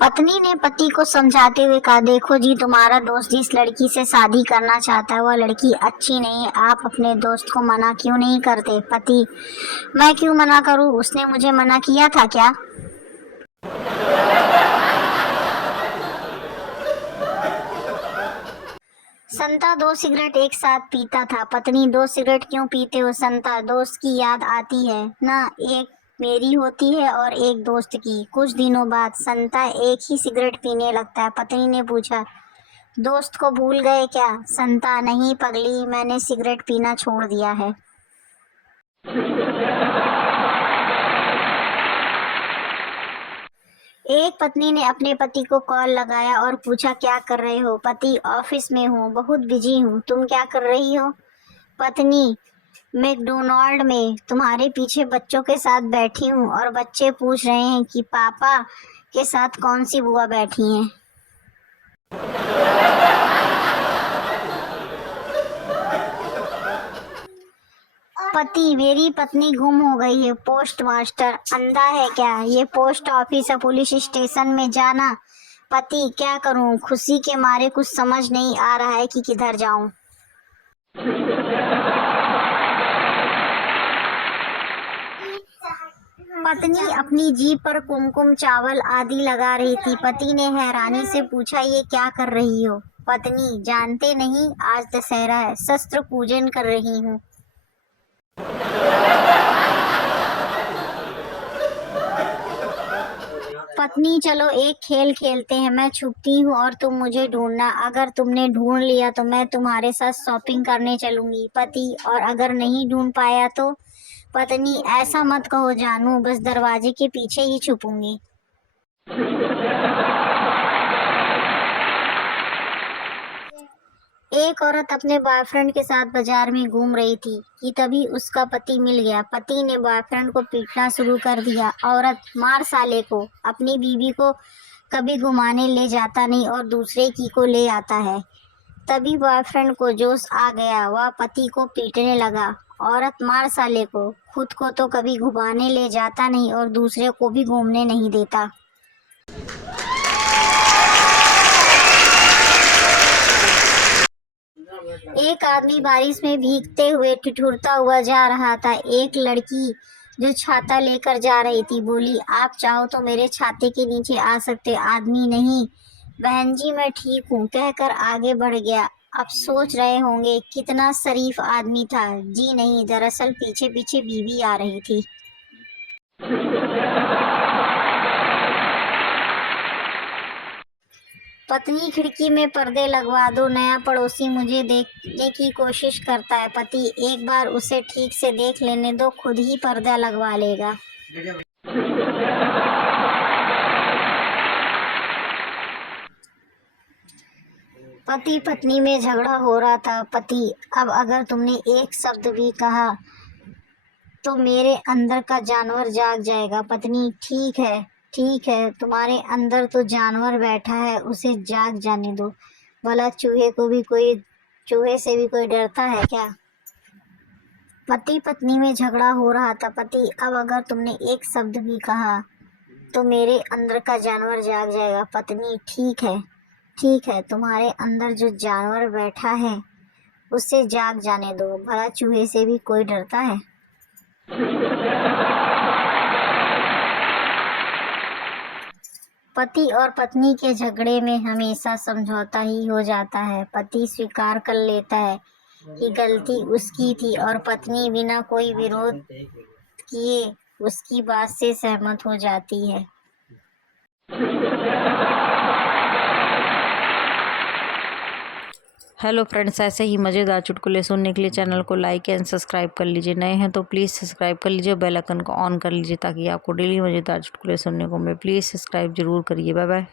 पत्नी ने पति को समझाते हुए कहा, देखो जी, तुम्हारा दोस्त जिस लड़की से शादी करना चाहता है वह लड़की अच्छी नहीं है। आप अपने दोस्त को मना क्यों नहीं करते? पति: मैं क्यों मना करूं? उसने मुझे मना किया था क्या? संता 2 सिगरेट एक साथ पीता था। पत्नी: 2 सिगरेट क्यों पीते हो संता? दोस्त की याद आती है ना, एक मेरी होती है और एक दोस्त की। कुछ दिनों बाद संता एक ही सिगरेट पीने लगता है। पत्नी ने पूछा, दोस्त को भूल गए क्या? संता: नहीं पगली, मैंने सिगरेट पीना छोड़ दिया है। एक पत्नी ने अपने पति को कॉल लगाया और पूछा, क्या कर रहे हो? पति: ऑफिस में हूँ, बहुत बिजी हूँ। तुम क्या कर रही हो? पत्नी: मैकडोनाल्ड में तुम्हारे पीछे बच्चों के साथ बैठी हूँ और बच्चे पूछ रहे हैं कि पापा के साथ कौन सी बुआ बैठी हैं। पति: मेरी पत्नी गुम हो गई है। पोस्टमास्टर: अंधा है क्या? ये पोस्ट ऑफिस है, पुलिस स्टेशन में जाना। पति: क्या करूं, खुशी के मारे कुछ समझ नहीं आ रहा है कि किधर जाऊं। पत्नी अपनी जीभ पर कुमकुम, चावल आदि लगा रही थी। पति ने हैरानी से पूछा, ये क्या कर रही हो? पत्नी: जानते नहीं, आज दशहरा है, शस्त्र पूजन कर रही हूँ। पत्नी: चलो एक खेल खेलते हैं, मैं छुपती हूँ और तुम मुझे ढूंढना। अगर तुमने ढूंढ लिया तो मैं तुम्हारे साथ शॉपिंग करने चलूंगी। पति: और अगर नहीं ढूंढ पाया तो? पत्नी: ऐसा मत कहो जानू, बस दरवाजे के पीछे ही छुपूंगी। एक औरत अपने बॉयफ्रेंड के साथ बाजार में घूम रही थी कि तभी उसका पति मिल गया। पति ने बॉयफ्रेंड को पीटना शुरू कर दिया। औरत: मार साले को, अपनी बीवी को कभी घुमाने ले जाता नहीं और दूसरे की को ले आता है। तभी बॉयफ्रेंड को जोश आ गया, वह पति को पीटने लगा। औरत: मार साले को, खुद को तो कभी घुमाने ले जाता नहीं और दूसरे को भी घूमने नहीं देता। एक आदमी बारिश में भीगते हुए ठिठुरता हुआ जा रहा था। एक लड़की जो छाता लेकर जा रही थी बोली, आप चाहो तो मेरे छाते के नीचे आ सकते। आदमी: नहीं बहन जी, मैं ठीक हूँ, कहकर आगे बढ़ गया। अब सोच रहे होंगे कितना शरीफ आदमी था। जी नहीं, दरअसल पीछे पीछे बीवी आ रही थी। पत्नी: खिड़की में पर्दे लगवा दो, नया पड़ोसी मुझे देखने की कोशिश करता है। पति: एक बार उसे ठीक से देख लेने दो, खुद ही पर्दा लगवा लेगा। पति पत्नी में झगड़ा हो रहा था। पति: अब अगर तुमने एक शब्द भी कहा तो मेरे अंदर का जानवर जाग जाएगा। पत्नी: ठीक है ठीक है, तुम्हारे अंदर तो जानवर बैठा है, उसे जाग जाने दो। भला चूहे से भी कोई डरता है क्या? पति पत्नी में झगड़ा हो रहा था। पति: अब अगर तुमने एक शब्द भी कहा तो मेरे अंदर का जानवर जाग जाएगा। पत्नी: ठीक है, तुम्हारे अंदर जो जानवर बैठा है उससे जाग जाने दो। भला चूहे से भी कोई डरता है? पति और पत्नी के झगड़े में हमेशा समझौता ही हो जाता है। पति स्वीकार कर लेता है कि गलती उसकी थी और पत्नी बिना कोई विरोध किए उसकी बात से सहमत हो जाती है। हेलो फ्रेंड्स, ऐसे ही मज़ेदार चुटकुले सुनने के लिए चैनल को लाइक एंड सब्सक्राइब कर लीजिए। नए हैं तो प्लीज़ सब्सक्राइब कर लीजिए, बेल आइकन को ऑन कर लीजिए ताकि आपको डेली मज़ेदार चुटकुले सुनने को मिले। प्लीज़ सब्सक्राइब जरूर करिए। Bye bye.